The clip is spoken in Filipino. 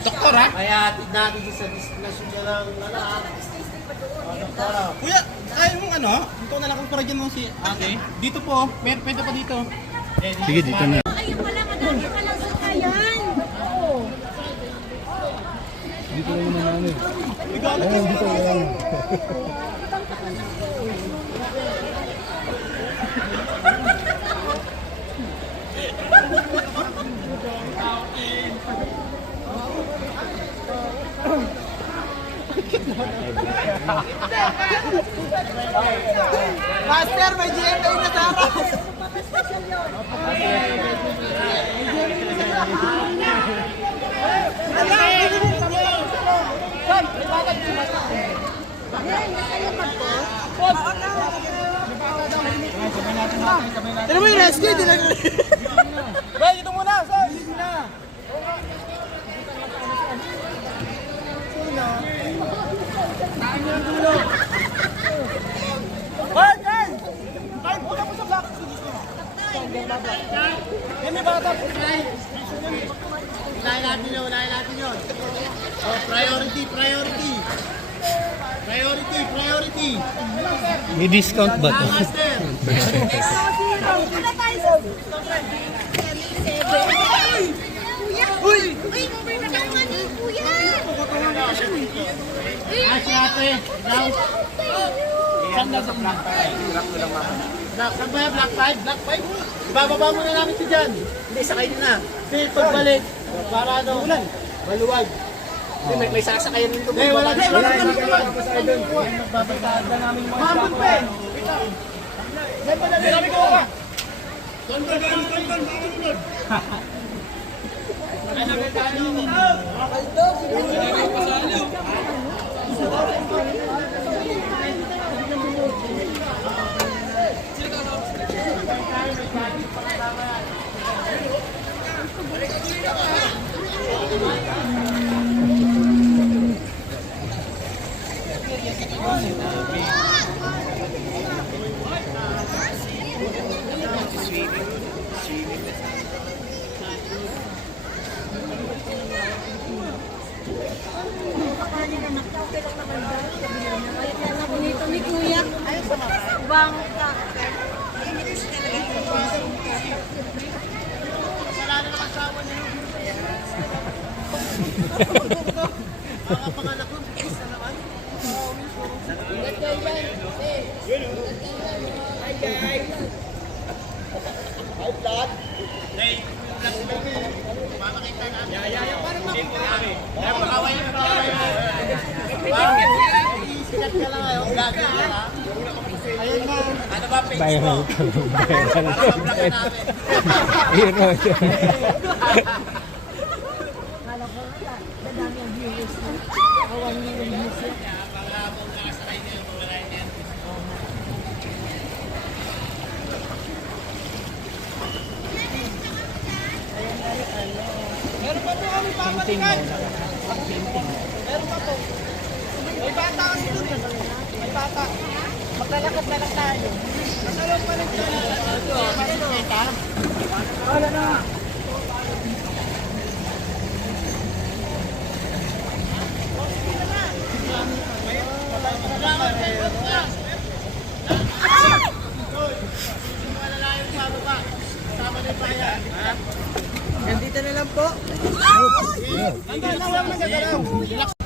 Doktor ha? Kaya atid natin sa destinasyon na lang lahat. Doktora. Kuya, kaya mong ano? Ito na lang kung para dyan mo si ate. Dito po, pwede pa dito. Sige, dito na. Ayun pala, madami palang sakayan. Oo. Dito lang naman namin. Ayun, dito lang. Master, may GMA na sa ako. Ano mo yung rescue? Bay, dito muna! Dito na! Saan yung dulo? Bay! Bay! Bay! Puta mo sa black! Yan may bata po! Unahin natin yun. Oh, priority. May discount ba to? Master. Wala tayo sa... Kuya! Uy! Uy! May nakakuha ni Kuya! Si ate. Ikaw. Saan na sa Black 5? Black 5? Ibababa muna namin si Jan. Hindi, sakay na. Hindi, pagbalik. Para ano? Maluwag. May sasakayan nito. Hindi, wala kami naman. Magbabataan na namin mga Mambot pa eh. Saan ba namin? Saan ko ka? Doon. Bonito ni Kuya. Bangka. Mga panganak ko, bilis na naman. Hi, Vlad. Mamakita namin. Parang makikita. Pakaway na. Sikat ka lang ngayon. Gagawin ka ha. Ayun na. Ano ba, Facebook mo? Para ma-vlog ka namin. Hero. Kala ko na, dadami ang viewers na. Awan niyo yung views na. Meron pa po kami papalikan. Meron pa po. May bata kasi doon. May bata. Maglalakad na lang tayo. Nasalong pa rin tayo. Wala na. Nandito na lang po. Hanggang na lang nagagalaw.